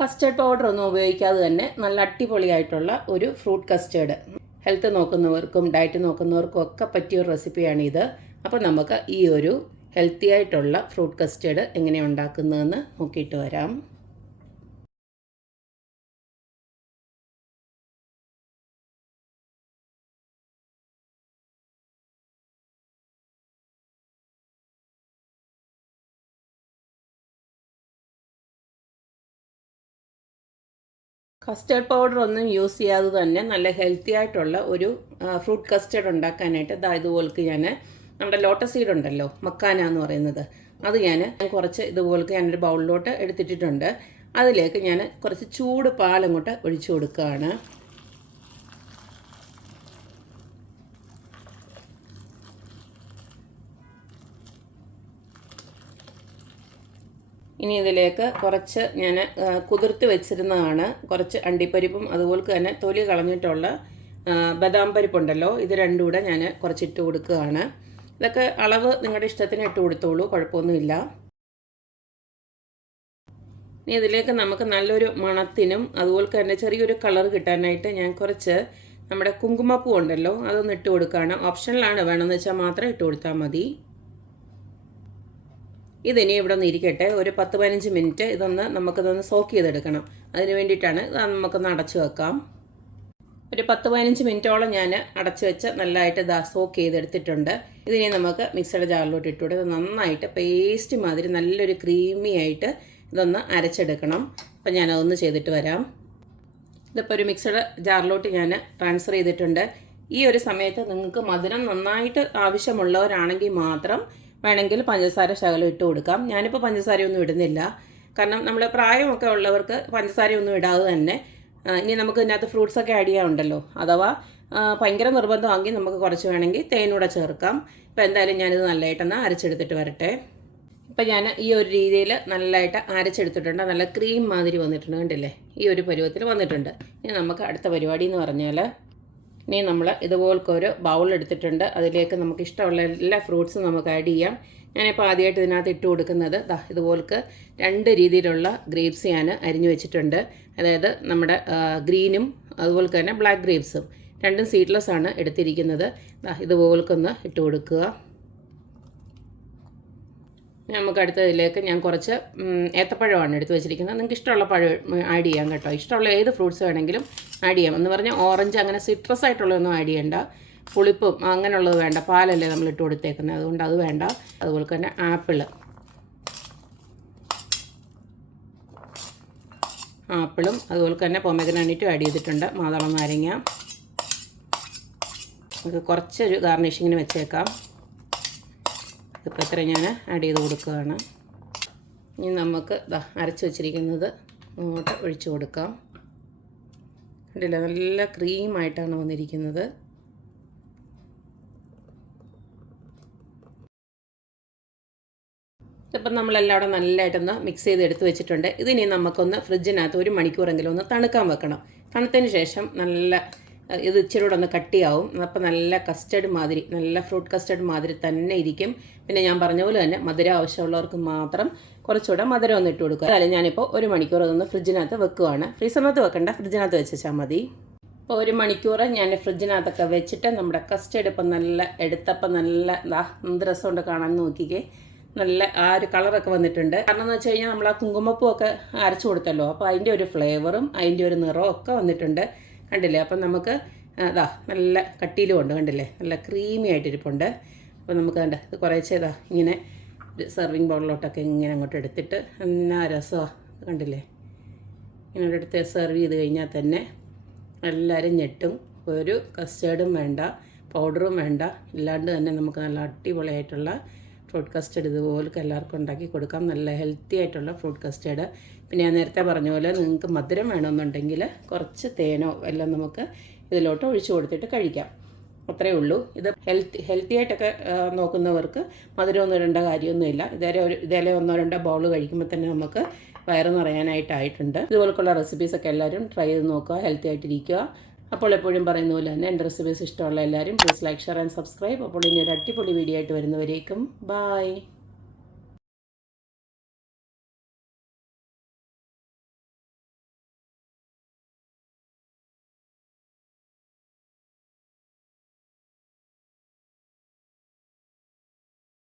Custard powder ഒന്നും ഉപയോഗിക്കാതെ തന്നെ നല്ല അടിപൊളിയായിട്ടുള്ള ഒരു ഫ്രൂട്ട് കസ്റ്റേർഡ് ഹെൽത്ത് നോക്കുന്നവർക്കും ഡയറ്റ് നോക്കുന്നവർക്കും ഒക്കെ പറ്റിയ ഒരു റെസിപ്പിയാണിത്. അപ്പോൾ നമുക്ക് ഈ ഒരു ഹെൽത്തി ആയിട്ടുള്ള ഫ്രൂട്ട് കസ്റ്റേർഡ് എങ്ങനെയാണ് ഉണ്ടാക്കുന്നതെന്ന് നോക്കിയിട്ട് വരാം. കസ്റ്റേർഡ് പൗഡർ ഒന്നും യൂസ് ചെയ്യാതെ തന്നെ നല്ല ഹെൽത്തി ആയിട്ടുള്ള ഒരു ഫ്രൂട്ട് കസ്റ്റേർഡ് ഉണ്ടാക്കാനായിട്ട് ഇതുപോലേക്ക് ഞാൻ നമ്മുടെ ലോട്ടസ് സീഡ് ഉണ്ടല്ലോ, മക്കാന എന്ന് പറയുന്നത്, അത് ഞാൻ കുറച്ച് ഇതുപോലേക്ക് ഞാനൊരു ബൗളിലോട്ട് എടുത്തിട്ടിട്ടുണ്ട്. അതിലേക്ക് ഞാൻ കുറച്ച് ചൂട് പാലങ്ങോട്ട് ഒഴിച്ചു കൊടുക്കുകയാണ്. ഇനി ഇതിലേക്ക് കുറച്ച് ഞാൻ കുതിർത്ത് വെച്ചിരുന്നതാണ് കുറച്ച് അണ്ടിപ്പരിപ്പും അതുപോലെ തന്നെ തൊലി കളഞ്ഞിട്ടുള്ള ബദാം പരിപ്പുണ്ടല്ലോ, ഇത് രണ്ടും കൂടെ ഞാൻ കുറച്ചിട്ട് കൊടുക്കുകയാണ്. ഇതൊക്കെ അളവ് നിങ്ങളുടെ ഇഷ്ടത്തിന് ഇട്ട് കൊടുത്തോളൂ, കുഴപ്പമൊന്നുമില്ല. ഇനി ഇതിലേക്ക് നമുക്ക് നല്ലൊരു മണത്തിനും അതുപോലെ തന്നെ ചെറിയൊരു കളർ കിട്ടാനായിട്ട് ഞാൻ കുറച്ച് നമ്മുടെ കുങ്കുമപ്പൂ ഉണ്ടല്ലോ അതൊന്ന് ഇട്ട് കൊടുക്കുകയാണ്. ഓപ്ഷനിലാണ്, വേണമെന്ന് വെച്ചാൽ മാത്രം ഇട്ട് കൊടുത്താൽ മതി. ഇതിനി ഇവിടെ നിന്ന് ഇരിക്കട്ടെ. ഒരു 10-15 മിനിറ്റ് നമുക്കിതൊന്ന് സോക്ക് ചെയ്തെടുക്കണം. അതിന് വേണ്ടിയിട്ടാണ് നമുക്കൊന്ന് അടച്ചു വെക്കാം. ഒരു 10-15 മിനിറ്റോളം ഞാൻ അടച്ചു വെച്ച് നല്ലതായിട്ട് സോക്ക് ചെയ്തെടുത്തിട്ടുണ്ട്. ഇതിനി നമുക്ക് മിക്സഡ് ജാറിലോട്ട് ഇട്ടുകൂടെ ഇത് നന്നായിട്ട് പേസ്റ്റ് മാതിരി നല്ലൊരു ക്രീമി ആയിട്ട് ഇതൊന്ന് അരച്ചെടുക്കണം. അപ്പം ഞാനതൊന്ന് ചെയ്തിട്ട് വരാം. ഇതിപ്പോൾ ഒരു മിക്സഡ് ജാറിലോട്ട് ഞാൻ ട്രാൻസ്ഫർ ചെയ്തിട്ടുണ്ട്. ഈ ഒരു സമയത്ത് നിങ്ങൾക്ക് മധുരം നന്നായിട്ട് ആവശ്യമുള്ളവരാണെങ്കിൽ മാത്രം വേണമെങ്കിൽ പഞ്ചസാര ശകലം ഇട്ട് കൊടുക്കാം. ഞാനിപ്പോൾ പഞ്ചസാരയൊന്നും ഇടുന്നില്ല, കാരണം നമ്മൾ പ്രായമൊക്കെ ഉള്ളവർക്ക് പഞ്ചസാരയൊന്നും ഇടാതെ തന്നെ ഇനി നമുക്ക് ഇതിനകത്ത് ഫ്രൂട്ട്സൊക്കെ ആഡ് ചെയ്യാറുണ്ടല്ലോ, അഥവാ ഭയങ്കര നിർബന്ധമാണെങ്കിൽ നമുക്ക് കുറച്ച് വേണമെങ്കിൽ തേനൂടെ ചേർക്കാം. ഇപ്പോൾ എന്തായാലും ഞാനിത് നല്ലതായിട്ടൊന്ന് അരച്ചെടുത്തിട്ട് വരട്ടെ. ഇപ്പം ഞാൻ ഈ ഒരു രീതിയിൽ നല്ലതായിട്ട് അരച്ചെടുത്തിട്ടുണ്ട്. നല്ല ക്രീം മാതിരി വന്നിട്ടുണ്ട്, കണ്ടില്ലേ? ഈ ഒരു പരുവത്തിൽ വന്നിട്ടുണ്ട്. ഇനി നമുക്ക് അടുത്ത പരിപാടി എന്ന് പറഞ്ഞാൽ, ഇനി നമ്മൾ ഇതുപോലൊരു ബൗൾ എടുത്തിട്ടുണ്ട്. അതിലേക്ക് നമുക്ക് ഇഷ്ടമുള്ള എല്ലാ ഫ്രൂട്ട്സും നമുക്ക് ആഡ് ചെയ്യാം. ഞാനിപ്പോൾ ആദ്യമായിട്ട് ഇതിനകത്ത് ഇട്ട് കൊടുക്കുന്നത് ഇതുപോലക്ക് 2 രീതിയിലുള്ള ഗ്രേപ്സ് ഞാൻ അരിഞ്ഞു വെച്ചിട്ടുണ്ട്. അതായത് നമ്മുടെ ഗ്രീനും അതുപോലെ തന്നെ ബ്ലാക്ക് ഗ്രേപ്സും, രണ്ടും സീഡ്ലെസ് ആണ് എടുത്തിരിക്കുന്നത്. ഇതുപോലക്കൊന്ന് ഇട്ട് കൊടുക്കുക. നമുക്ക് അടുത്തതിലേക്ക് ഞാൻ കുറച്ച് ഏത്തപ്പഴമാണ് എടുത്ത് വെച്ചിരിക്കുന്നത്. നിങ്ങൾക്ക് ഇഷ്ടമുള്ള പഴം ആഡ് ചെയ്യാം കേട്ടോ. ഇഷ്ടമുള്ള ഏത് ഫ്രൂട്ട്സ് വേണമെങ്കിലും ആഡ് ചെയ്യാം. എന്ന് പറഞ്ഞാൽ ഓറഞ്ച് അങ്ങനെ സിട്രസ് ആയിട്ടുള്ളതൊന്നും ആഡ് ചെയ്യേണ്ട. പുളിപ്പും അങ്ങനെയുള്ളത് വേണ്ട, പാലല്ലേ നമ്മൾ ഇട്ട് കൊടുത്തേക്കുന്നത്, അതുകൊണ്ട് അത് വേണ്ട. അതുപോലെ തന്നെ ആപ്പിളും അതുപോലെ തന്നെ പൊമഗ്രാനൈറ്റും ആഡ് ചെയ്തിട്ടുണ്ട്. മാതളം നാരങ്ങ നമുക്ക് കുറച്ചൊരു ഗാർണിഷിങ്ങിന് വെച്ചേക്കാം. ഇപ്പോൾ ഇത്ര ഞാൻ ആഡ് ചെയ്ത് കൊടുക്കുകയാണ്. ഇനി നമുക്ക് അരച്ച് വെച്ചിരിക്കുന്നത് അങ്ങോട്ട് ഒഴിച്ചു കൊടുക്കാം. കണ്ടില്ല, നല്ല ക്രീമായിട്ടാണ് വന്നിരിക്കുന്നത്. ഇപ്പം നമ്മളെല്ലാം നല്ലതായിട്ടൊന്ന് മിക്സ് ചെയ്ത് എടുത്ത് വെച്ചിട്ടുണ്ട്. ഇതിനി നമുക്കൊന്ന് ഫ്രിഡ്ജിനകത്ത് 1 മണിക്കൂറെങ്കിലും ഒന്ന് തണുക്കാൻ വെക്കണം. തണുത്തതിന് ശേഷം ഇത് ഇച്ചിരി കൂടെ ഒന്ന് കട്ടിയാവും. അപ്പോൾ നല്ല കസ്റ്റർഡ് മാതിരി, നല്ല ഫ്രൂട്ട് കസ്റ്റർഡ് മാതിരി തന്നെ ഇരിക്കും. പിന്നെ ഞാൻ പറഞ്ഞ പോലെ തന്നെ മധുരം ആവശ്യമുള്ളവർക്ക് മാത്രം കുറച്ചുകൂടെ മധുരം ഒന്ന് ഇട്ട് കൊടുക്കുക. അതായത് ഞാനിപ്പോൾ 1 മണിക്കൂർ അതൊന്ന് ഫ്രിഡ്ജിനകത്ത് വെക്കുകയാണ്. ഫ്രീസറിനകത്ത് വെക്കണ്ട, ഫ്രിഡ്ജിനകത്ത് വെച്ചാൽ മതി. ഇപ്പോൾ 1 മണിക്കൂർ ഞാൻ ഫ്രിഡ്ജിനകത്തൊക്കെ വെച്ചിട്ട് നമ്മുടെ കസ്റ്റർഡ് ഇപ്പം നല്ല എടുത്തപ്പം നല്ല എന്ത് രസമുണ്ട് കാണാൻ, നോക്കിക്കേ. നല്ല ആ ഒരു കളറൊക്കെ വന്നിട്ടുണ്ട്. കാരണം എന്ന് വെച്ച് കഴിഞ്ഞാൽ നമ്മൾ ആ കുങ്കുമപ്പൂ ഒക്കെ അരച്ചു കൊടുത്തല്ലോ, അപ്പോൾ അതിൻ്റെ ഒരു ഫ്ലേവറും അതിൻ്റെ ഒരു നിറവും ഒക്കെ വന്നിട്ടുണ്ട്, കണ്ടില്ലേ? അപ്പം നമുക്ക് നല്ല കട്ടിയിലും ഉണ്ട്, കണ്ടില്ലേ? നല്ല ക്രീമി ആയിട്ടിരിപ്പുണ്ട്. അപ്പോൾ നമുക്ക് ഇത് കുറേശ്ശേ ഇങ്ങനെ ഒരു സെർവിങ് ബൗളിലോട്ടൊക്കെ ഇങ്ങനെ അങ്ങോട്ട് എടുത്തിട്ട് എന്നാ രസമാണ്, കണ്ടില്ലേ? ഇങ്ങനെ എടുത്ത് സെർവ് ചെയ്ത് കഴിഞ്ഞാൽ തന്നെ എല്ലാവരും ഞെട്ടും. ഒരു കസ്റ്റേർഡും വേണ്ട, പൗഡറും വേണ്ട, ഇല്ലാണ്ട് തന്നെ നമുക്ക് നല്ല അടിപൊളിയായിട്ടുള്ള ഫ്രൂട്ട് കസ്റ്റേർഡ് ഇതുപോലെ എല്ലാവർക്കും ഉണ്ടാക്കി കൊടുക്കാം. നല്ല ഹെൽത്തി ആയിട്ടുള്ള ഫ്രൂട്ട് കസ്റ്റേർഡ്. പിന്നെ ഞാൻ നേരത്തെ പറഞ്ഞ പോലെ നിങ്ങൾക്ക് മധുരം വേണമെന്നുണ്ടെങ്കിൽ കുറച്ച് തേനോ എല്ലാം നമുക്ക് ഇതിലോട്ട് ഒഴിച്ചു കൊടുത്തിട്ട് കഴിക്കാം. അത്രയേ ഉള്ളൂ. ഇത് ഹെൽത്തി ആയിട്ടൊക്കെ നോക്കുന്നവർക്ക് മധുരമൊന്നും ഇടേണ്ട കാര്യമൊന്നുമില്ല. ഇതേലെ 1-2 ബൗൾ കഴിക്കുമ്പോൾ തന്നെ നമുക്ക് വയറ് നിറയാനായിട്ടായിട്ടുണ്ട്. ഇതുപോലുള്ള റെസിപ്പീസൊക്കെ എല്ലാവരും ട്രൈ ചെയ്ത് നോക്കുക, ഹെൽത്തി ആയിട്ടിരിക്കുക. അപ്പോൾ എപ്പോഴും പറയുന്ന പോലെ തന്നെ എൻ്റെ റെസിപ്പീസ് ഇഷ്ടമുള്ള എല്ലാവരും please like, share and subscribe. അപ്പോൾ ഇനി ഒരു അടിപൊളി വീഡിയോ ആയിട്ട് വരുന്നവരേക്കും ബൈ.